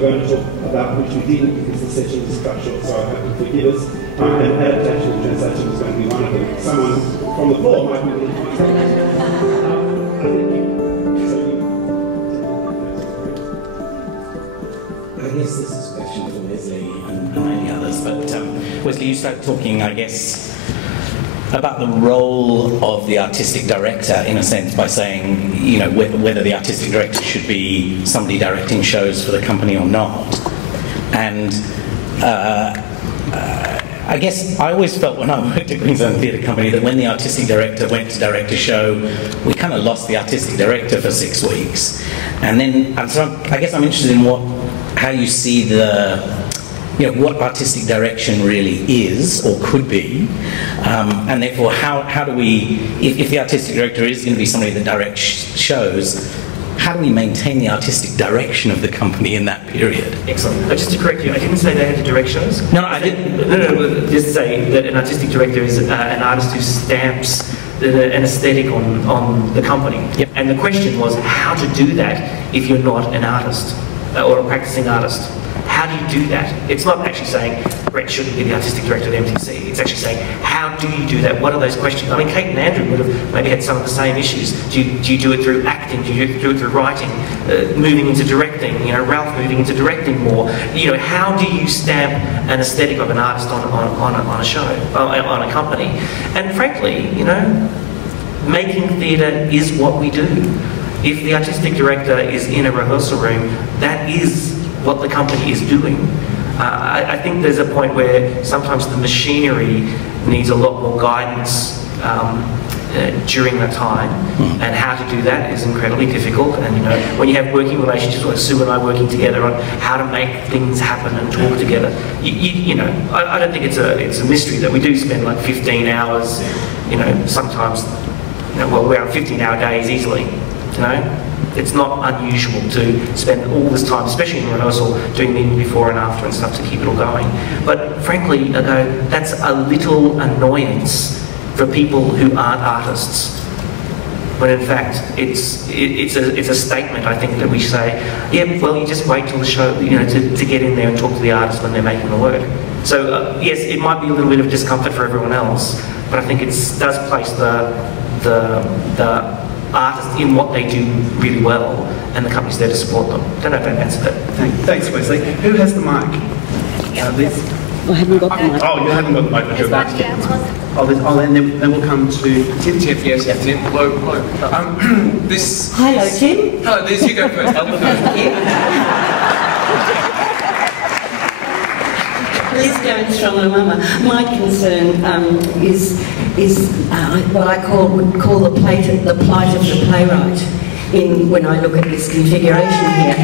we're going to talk about which we didn't because the session is cut short, so I hope you forgive us. And adaptation and translation is going to be one of them. Someone from the floor might be able to take that. I guess this is a question for Wesley and many others, but Wesley, you started talking, I guess, about the role of the artistic director, in a sense, by saying, you know, whether the artistic director should be somebody directing shows for the company or not. And I guess I always felt when I worked at Queensland Theatre Company that when the artistic director went to direct a show, we kind of lost the artistic director for 6 weeks. And then, so I guess I'm interested in how you see what artistic direction really is or could be, and therefore how do we, if the artistic director is going to be somebody that directs shows, how do we maintain the artistic direction of the company in that period? Excellent. Just to correct you, I didn't say they had to direct shows. No, I didn't. No, just to say that an artistic director is an artist who stamps an aesthetic on the company. Yep. And the question was how to do that if you're not an artist or a practicing artist. How do you do that? It's not actually saying Brett shouldn't be the artistic director of the MTC. It's actually saying, how do you do that? What are those questions? I mean, Kate and Andrew would have maybe had some of the same issues. Do you do it through acting? Do you do it through writing? Moving into directing? You know, Ralph moving into directing more. You know, how do you stamp an aesthetic of an artist on a show, on a company? And frankly, you know, making theatre is what we do. If the artistic director is in a rehearsal room, that is what the company is doing. I think there's a point where sometimes the machinery needs a lot more guidance during that time, and how to do that is incredibly difficult. And you know, when you have working relationships like Sue and I working together on how to make things happen and talk together, you know, I don't think it's a mystery that we do spend like 15 hours, you know, sometimes, you know, well, we're on 15-hour days easily, you know. It's not unusual to spend all this time, especially in rehearsal, doing the before and after and stuff to keep it all going. But frankly, I go, that's a little annoyance for people who aren't artists. When in fact, it's a statement, I think, that we say, yeah, well, you just wait till the show, you know, to get in there and talk to the artist when they're making the work. So yes, it might be a little bit of discomfort for everyone else, but I think it does place the artists in what they do really well, and the company's there to support them. Don't know if that answered that. Thanks, Wesley. Who has the mic? Liz? I haven't got the mic. Oh, you haven't got the mic. And then we'll come to Tim, yes, Tim. Hello. Hello, Tim. Hello, Liz, you go first. Liz Jones from La Mama. My concern is what I would call the plight of the playwright. When I look at this configuration here,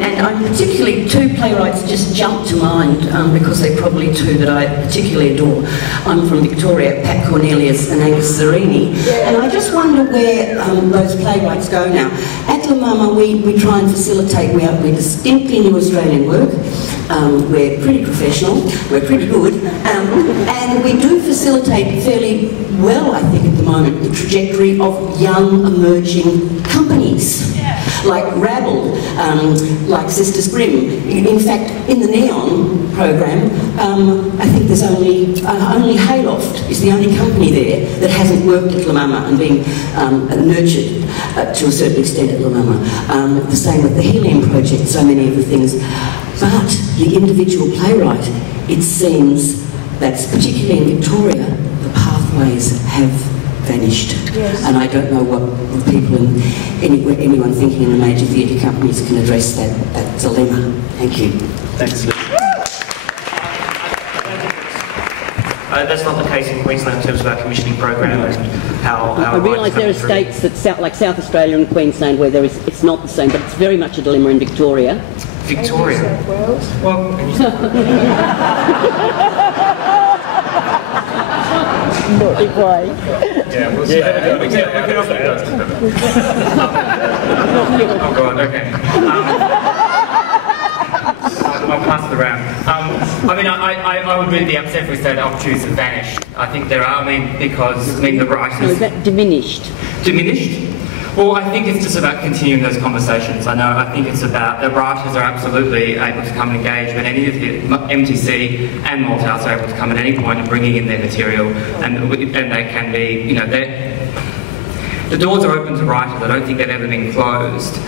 and I'm particularly, two playwrights just jump to mind because they're probably two that I particularly adore. I'm from Victoria, Pat Cornelius and Angus Zerini, and I just wonder where those playwrights go now. At La Mama, we try and facilitate. We're distinctly new Australian work. We're pretty professional. We're pretty good, and we do facilitate fairly well, I think, at the moment, the trajectory of young emerging companies, like Rabble, like Sister Scrim. In fact, in the Neon program, I think there's only Hayloft is the only company there that hasn't worked at La Mama and been nurtured to a certain extent at La Mama. The same with the Helium Project, so many of the things. But the individual playwright, it seems that's particularly in Victoria, the pathways have vanished. Yes. And I don't know what people in anyone thinking in the major theatre companies can address that dilemma. Thank you. Thanks, Liz. That's not the case in Queensland in terms of our commissioning program and how I realise there are states that like South Australia and Queensland where it's not the same, but it's very much a dilemma in Victoria. Victoria. Well, Naughty boy. Yeah, we'll see. Oh God, okay. I'll pass it around. I mean, I would really be upset if we said opportunities have vanished. I think there are, because the writers... No, is that diminished? Diminished? Well, I think it's just about continuing those conversations. I think it's about the writers are absolutely able to come and engage, but any of the MTC and Malthouse are able to come at any point and bringing in their material, and they can be, you know, the doors are open to writers. I don't think they've ever been closed.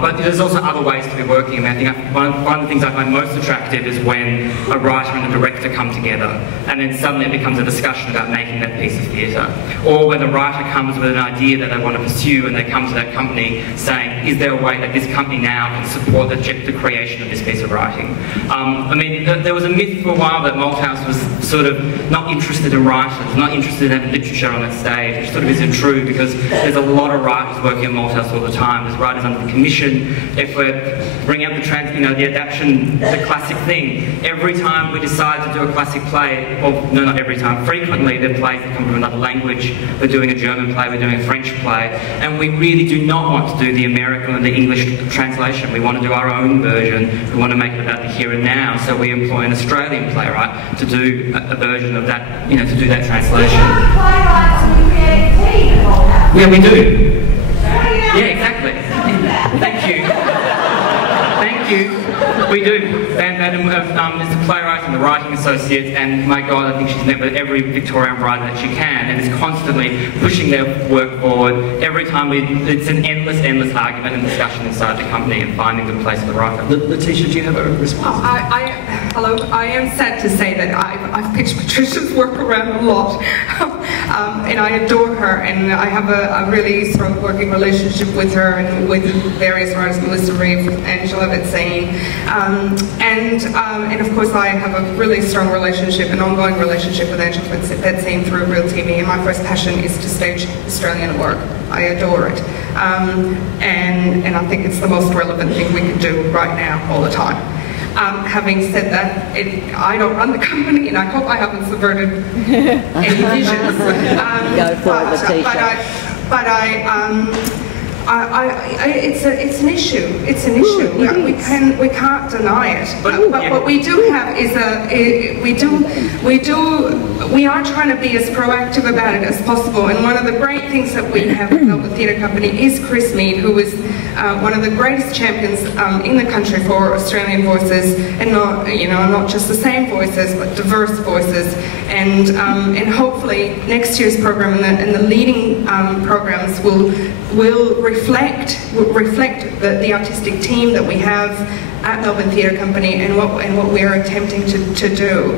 But there's also other ways to be working. I mean, I think one of the things I find most attractive is when a writer and a director come together, and then suddenly it becomes a discussion about making that piece of theatre. Or when the writer comes with an idea that they want to pursue, and they come to that company saying, is there a way that this company now can support the creation of this piece of writing? I mean, there was a myth for a while that Malthouse was sort of not interested in writers, not interested in having literature on its stage, which sort of isn't true, because there's a lot of writers working at Malthouse all the time. There's writers under the commission. If we're bringing up the adaptation, the classic thing, every time we decide to do a classic play, well, no, not every time, frequently there are plays that come from another language. We're doing a German play, we're doing a French play, and we really do not want to do the American or the English translation. We want to do our own version. We want to make it about the here and now, so we employ an Australian playwright to do a version of that, you know, to do that translation. Yeah, we do. Yeah, exactly. Thank you. Thank you. We do. Van Adam is the playwright and the writing associate, and my God, I think she's met with every Victorian writer that she can, and is constantly pushing their work forward. Every time it's an endless argument and discussion inside the company and finding the place for the writer. Letitia, do you have a response? Hello. I am sad to say that I've pitched Patricia's work around a lot, and I adore her, and I have a really strong working relationship with her and with various writers, Melissa Reeve, Angela Betzine, and of course I have a really strong relationship, an ongoing relationship with Angela Betzine through Real TV, and my first passion is to stage Australian work. I adore it, and I think it's the most relevant thing we can do right now, all the time. Having said that, I don't run the company, and I hope I haven't subverted any visions. Go for it, Letitia. It's an issue. It's an issue. We can't deny it. But what we do have is we are trying to be as proactive about it as possible. And one of the great things that we have at Melbourne Theatre Company is Chris Mead, who is one of the greatest champions in the country for Australian voices, and not just the same voices, but diverse voices. And hopefully next year's program and the leading programs will reflect the artistic team that we have at Melbourne Theatre Company and what we're attempting to do.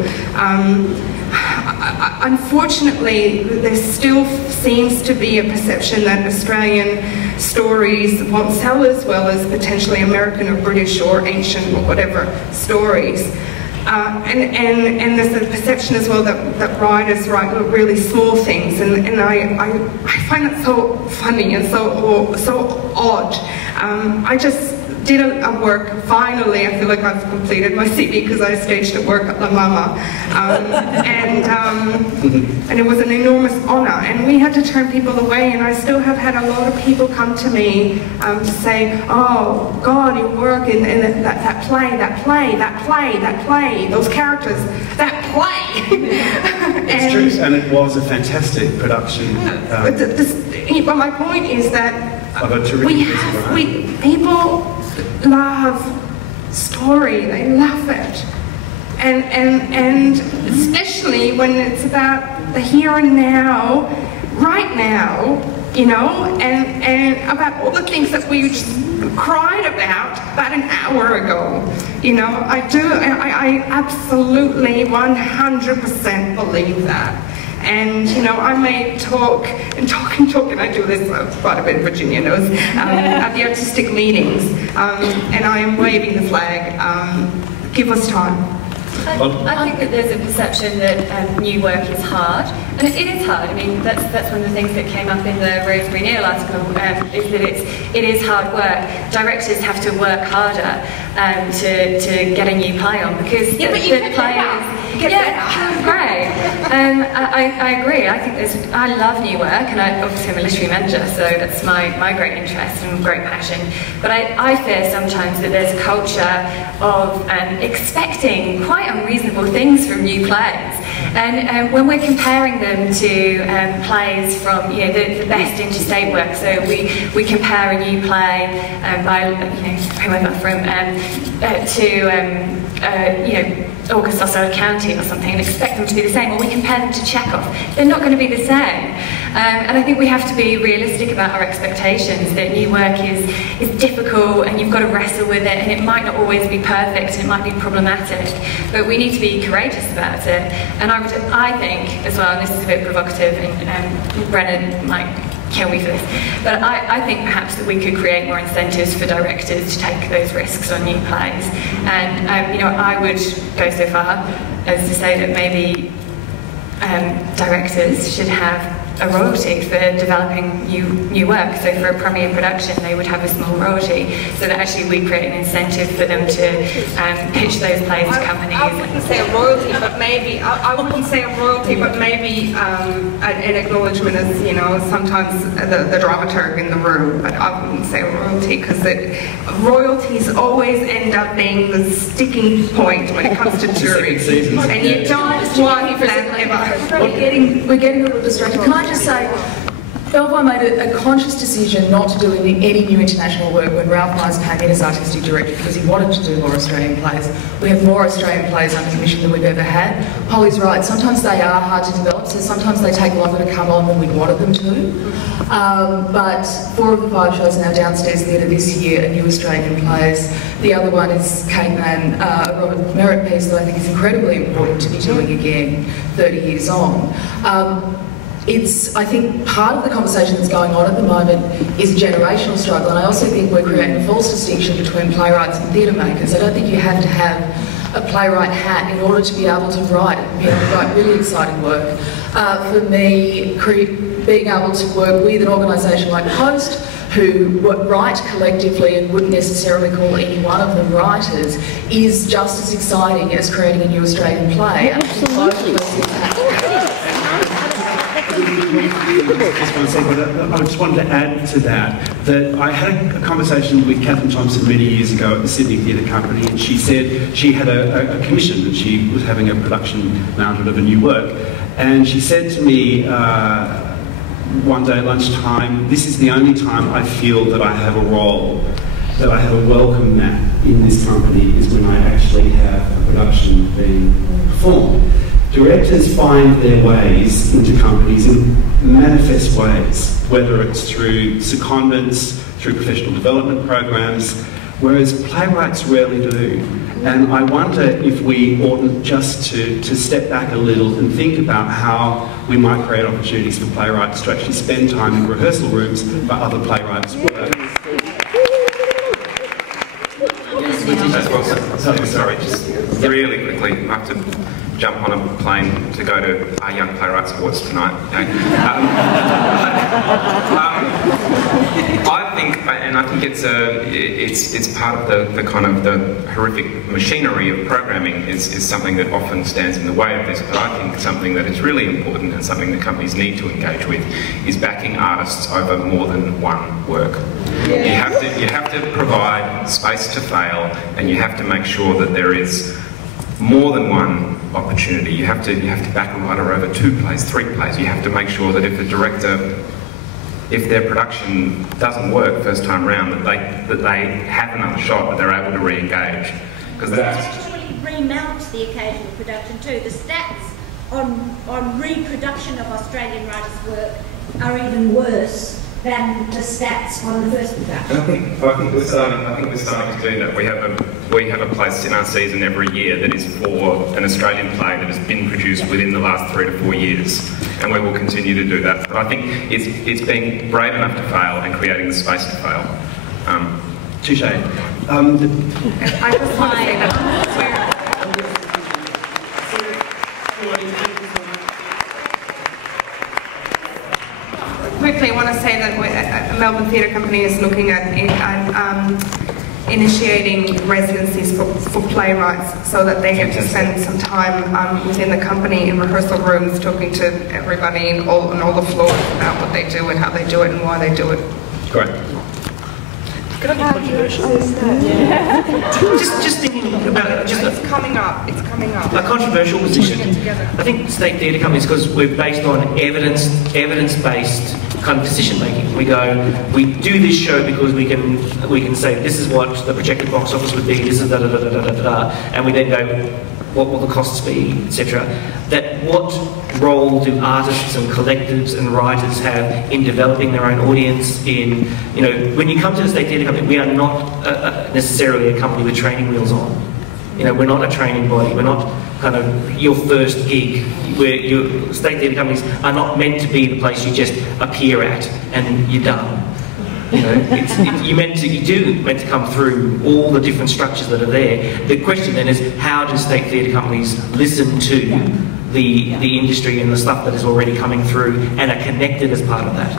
Unfortunately, there still seems to be a perception that Australian stories won't sell as well as potentially American or British or ancient or whatever stories. And there's a perception as well that writers write really small things, and I find that so funny and so odd. I just did a work, finally, I feel like I've completed my CV because I staged a work at La Mama, and it was an enormous honour, and we had to turn people away, and I still have had a lot of people come to me to say, oh God, your work, and that play, those characters, that play. It's true, and it was a fantastic production. But my point is that people love story, they love it, and especially when it's about the here and now, right now, and about all the things that we just cried about an hour ago. I absolutely 100% believe that. And I may talk, and I do this quite a bit, Virginia knows, at the artistic meetings, and I am waving the flag. Give us time. I think that there's a perception that new work is hard, and it is hard. I mean, that's one of the things that came up in the Rosemary Neal article, is that it is hard work. Directors have to work harder to get a new play on, because the play is... Great. I agree. I think I love new work, and obviously I'm a literary manager, so that's my great interest and great passion. But I fear sometimes that there's a culture of expecting quite unreasonable things from new plays. And when we're comparing them to plays from the best interstate work, so we compare a new play by whoever from to August Osage County or something and expect them to be the same, or we compare them to Chekhov, they're not going to be the same. And I think we have to be realistic about our expectations, that new work is difficult and you've got to wrestle with it, and it might not always be perfect and it might be problematic, but we need to be courageous about it. And I think as well, and this is a bit provocative, and Brennan might kill me for this, but I think perhaps that we could create more incentives for directors to take those risks on new plays. And I would go so far as to say that maybe directors should have a royalty for developing new work. So for a premiere production, they would have a small royalty, so that actually we create an incentive for them to pitch those plays to companies. I wouldn't say a royalty, but maybe an acknowledgement as sometimes the dramaturg in the room. But I wouldn't say a royalty, because royalties always end up being the sticking point when it comes to juries, and you don't want that ever. We're getting a little distracted. Can I just say, Belvoir made a conscious decision not to do any new international work when Ralph Myers came in as artistic director, because he wanted to do more Australian plays. We have more Australian plays under commission than we've ever had. Holly's right, sometimes they are hard to develop, so sometimes they take longer to come on than we wanted them to. But 4 of the 5 shows in our downstairs theatre this year are new Australian plays. The other one is Caveman, a Robert Merritt piece that I think is incredibly important to be doing again 30 years on. I think part of the conversation that's going on at the moment is a generational struggle, and I also think we're creating a false distinction between playwrights and theatre makers. I don't think you have to have a playwright hat in order to be able to write really exciting work. For me, being able to work with an organisation like Post, who write collectively and wouldn't necessarily call any one of them writers, is just as exciting as creating a new Australian play. I just wanted to add to that I had a conversation with Catherine Thompson many years ago at the Sydney Theatre Company, and she said she had a commission and she was having a production mounted of a new work, and she said to me one day at lunchtime, "This is the only time I feel that I have a role, that I have a welcome mat in this company, is when I actually have a production being performed." Directors find their ways into companies in manifest ways, whether it's through secondments, through professional development programs, whereas playwrights rarely do. And I wonder if we oughtn't just to step back a little and think about how we might create opportunities for playwrights to actually spend time in rehearsal rooms where other playwrights work. Sorry, just really quickly, I have to jump on a plane to go to our Young Playwrights Awards tonight. I think it's part of the kind of the horrific machinery of programming is something that often stands in the way of this. But I think something that is really important and something that companies need to engage with is backing artists over more than one work. Yeah. You have to provide space to fail, and you have to make sure that there is more than one opportunity. You have to back a writer over 2 plays, 3 plays. You have to make sure that if the director, if their production doesn't work first time round, that they have another shot, that they're able to re-engage. Because that's actually remount the occasional production too. The stats on reproduction of Australian writers' work are even worse than the stats on the first production. I think we're starting to do that. We have a place in our season every year that is for an Australian play that has been produced within the last 3 to 4 years, and we will continue to do that. But I think it's being brave enough to fail and creating the space to fail. Touche. I just want to say that quickly, I want to say that Melbourne Theatre Company is looking at initiating residencies for playwrights, so that they get to spend some time within the company in rehearsal rooms talking to everybody on all the floors about what they do and how they do it and why they do it. Great. Could I be controversial? Just thinking talking about just It's coming up. It's coming up. a controversial position. Get together. I think state theatre companies, because we're based on evidence-based kind of decision making. We do this show because we can say this is what the projected box office would be. This is da da da da da da da, and we then go, what will the costs be, etc. That what role do artists and collectives and writers have in developing their own audience? In when you come to the state theatre company, we are not necessarily a company with training wheels on. We're not a training body. We're not kind of your first gig. Where your state theatre companies are not meant to be the place you just appear at and you're done. You're meant to come through all the different structures that are there. The question then is, how do state theatre companies listen to the industry and the stuff that is already coming through and are connected as part of that?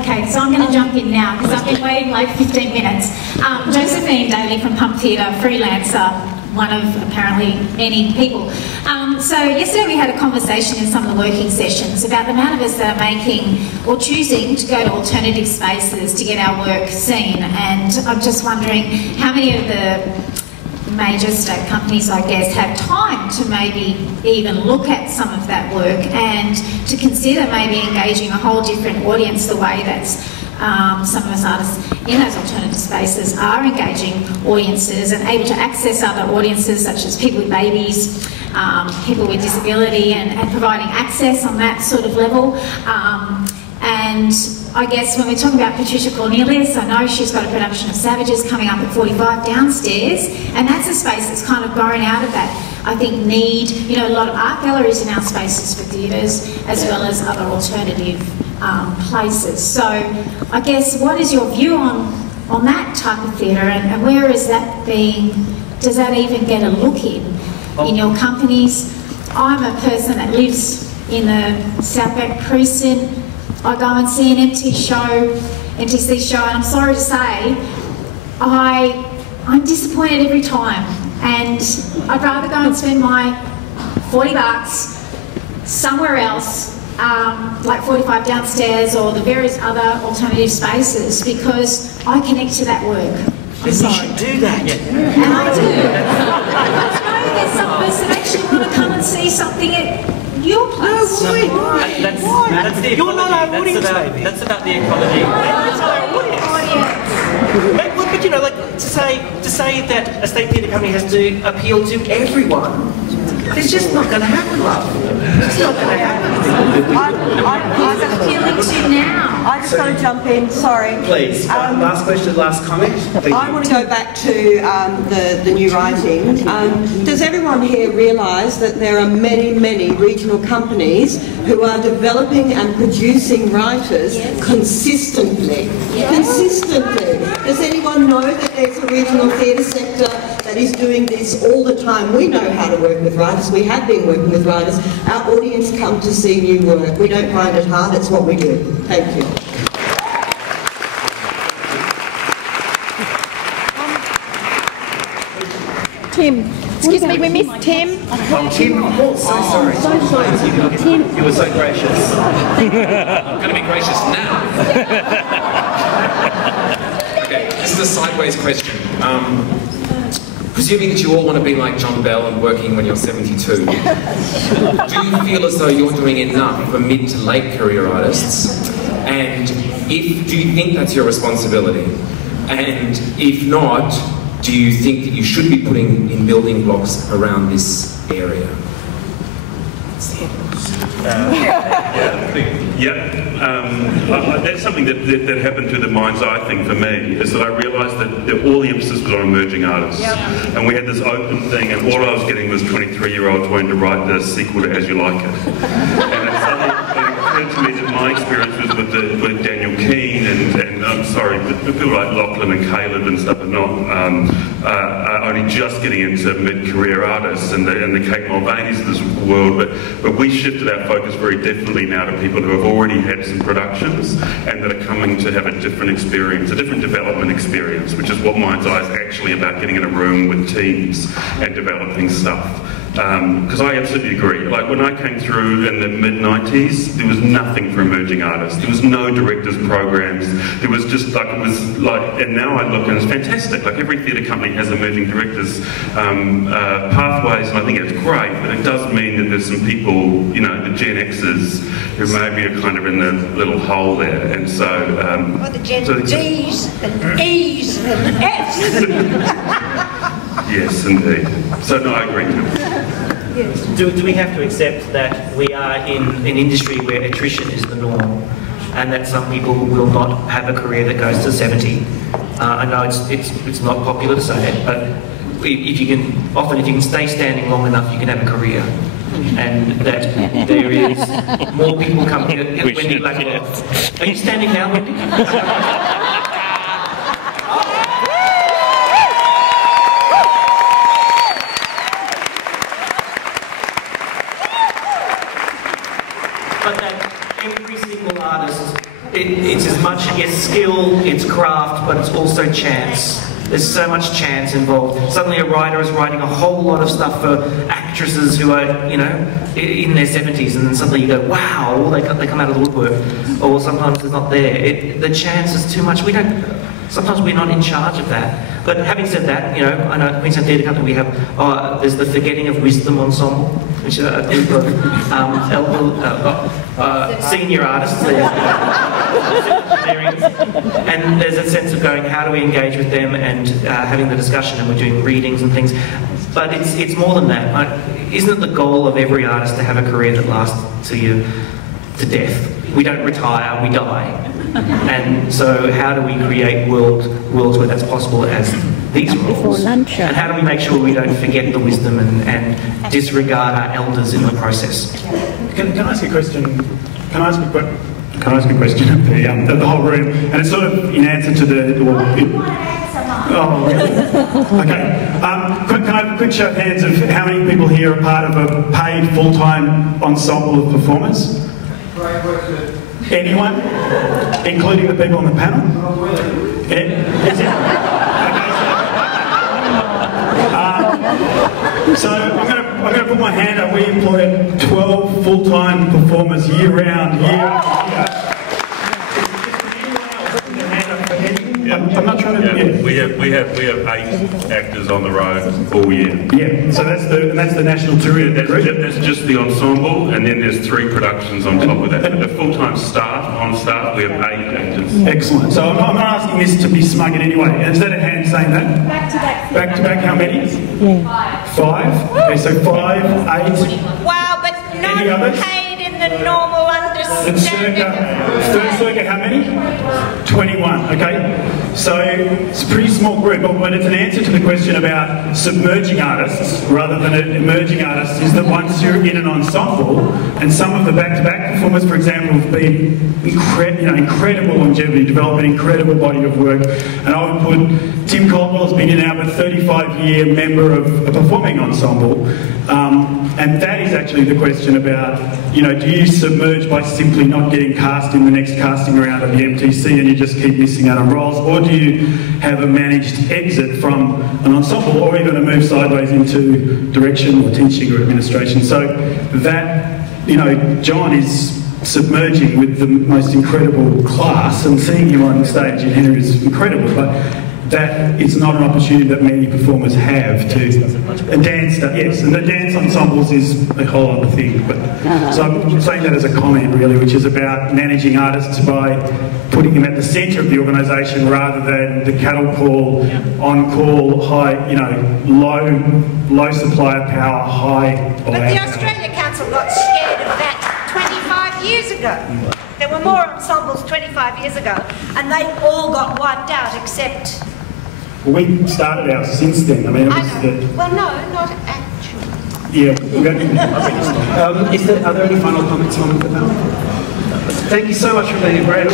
Okay, so I'm going to jump in now because I've been waiting like 15 minutes. Josephine Daly from Pump Theatre, freelancer, one of apparently many people. So yesterday we had a conversation in some of the working sessions about the amount of us that are making or choosing to go to alternative spaces to get our work seen, and I'm just wondering how many of the major state companies, I guess, have time to maybe even look at some of that work and to consider maybe engaging a whole different audience the way that's some of us artists in those alternative spaces are engaging audiences and able to access other audiences such as people with babies, people with disability, and providing access on that sort of level. And I guess when we're talking about Patricia Cornelius, I know she's got a production of Savages coming up at 45 downstairs, and that's a space that's kind of grown out of that, I think, need. A lot of art galleries in our spaces for theatres, as well as other alternative places. So I guess, what is your view on that type of theatre, and where is that being, does that even get a look in your companies? I'm a person that lives in the South Bank precinct. I go and see an MTC show, and I'm sorry to say, I'm disappointed every time, and I'd rather go and spend my $40 somewhere else, like 45 downstairs or the various other alternative spaces, because I connect to that work. You should do that. And I do. I know there's some of us that actually want to come and see something at your place. No, wait. That's the ecology. You're not our audience, baby. That's about the ecology. That's our audience. But to say that a state theatre company has to appeal to everyone, it's just not going to happen, love. It's not going to happen. I'm appealing to now. I just want to jump in, sorry. Please, last question, last comment. I want to go back to the new writing. Does everyone here realise that there are many, many regional companies who are developing and producing writers consistently? Consistently. Does anyone know that there's a regional theatre sector that is doing this all the time? We know how to work with writers. We have been working with writers. Our audience come to see new work. We don't find it hard. It's what we do. Thank you. Tim. Excuse me, we missed Tim. Oh, Tim, oh, so sorry. So sorry. Tim. You were so gracious. I'm going to be gracious now. Okay, this is a sideways question. Presuming that you all want to be like John Bell and working when you're 72, do you feel as though you're doing enough for mid to late career artists? And do you think that's your responsibility? And if not, do you think that you should be putting in building blocks around this area? That's something that happened to the mind's eye thing for me, is that I realised that all the emphasis was on emerging artists. And we had this open thing, and all I was getting was 23-year-olds wanting to write the sequel to As You Like It. And it occurred to me that my experience was with Daniel Keane and I'm sorry, but people like Lachlan and Caleb and stuff are only just getting into mid-career artists and the Kate Mulvaney's of this world, but we shifted our focus very definitely now to people who have already had some productions and that are coming to have a different experience, a different development experience, which is what Mind's Eye is actually about, getting in a room with teams and developing stuff. because I absolutely agree. Like when I came through in the mid-90s, there was nothing for emerging artists. There was no directors programs. There was just like, it was like, and now I look and it's fantastic. Like every theatre company has emerging directors pathways, and I think it's great, but it does mean that there's some people, you know, the Gen Xers, who maybe are kind of in the little hole there, and so... Or the Gen Ds and E's and F's. Yes, indeed. So no, I agree. Yes. Do we have to accept that we are in an industry where attrition is the norm, and that some people will not have a career that goes to 70? I know it's not popular to say it, but if you can stay standing long enough, you can have a career. And that there is more people coming. Wendy Blackwell. Are you standing now, Wendy? But that every single artist, it's as much, yes, skill, it's craft, but it's also chance. There's so much chance involved. Suddenly a writer is writing a whole lot of stuff for actresses who are, you know, in their 70s, and then suddenly you go, wow, they come out of the woodwork. Or sometimes it's not there. The chance is too much. Sometimes we're not in charge of that. But having said that, you know, I know at Queensland Theatre Company we have, there's the Forgetting of Wisdom Ensemble, which is a group of senior artists there. And there's a sense of going, how do we engage with them, and having the discussion, and we're doing readings and things. But it's more than that. Isn't it the goal of every artist to have a career that lasts to death? We don't retire, we die. And so how do we create worlds where that's possible as these roles? And how do we make sure we don't forget the wisdom and disregard our elders in the process? Can I ask a question? Can I ask a question of the whole room? And it's sort of in answer to the... Oh, really? Okay. Can I have a quick show of hands of how many people here are part of a paid full-time ensemble of performers? Great question. Anyone? Including the people on the panel? So I'm going to put my hand up. We employ 12 full-time performers year-round, year after year. I'm not trying to... Yeah, we have 8 actors on the road all year. Yeah, so that's the national tour. That's just the ensemble, and then there's 3 productions on top of that. But the full-time staff, on staff, we have 8 actors. Excellent. So I'm not asking this to be smug in any way. Is that a hand saying that? Back to back. Back to back, how many? Yeah. 5? Okay, so 5, 8. Wow, but Any others? not paid in the normal And understanding. circa how many? 21, okay. So it's a pretty small group, but it's an answer to the question about submerging artists rather than emerging artists, is that once you're in an ensemble, and some of the back-to-back performers, for example, have been incredible longevity, develop an incredible body of work. And I would put Tim Caldwell's been in now, but 35-year member of a performing ensemble. And that is actually the question about, you know, do you submerge by simply not getting cast in the next casting round of the MTC and you just keep missing out on roles, or do you have a managed exit from an ensemble, or even a move sideways into direction or teaching or administration? So that, you know, John is submerging with the most incredible class, and seeing him on stage in Henry is incredible, but that it's not an opportunity that many performers have to dance. Yes, and the dance ensembles is a whole other thing. But so I'm saying that as a comment, really, which is about managing artists by putting them at the centre of the organisation rather than the cattle call, on-call, high, you know, low supplier power, high. But the Australia Council got scared of that 25 years ago. There were more ensembles 25 years ago, and they all got wiped out except... Well, we started ours since then. I mean, Well, no, not actually. Yeah. Are there any final comments on the panel? Thank you so much for being great.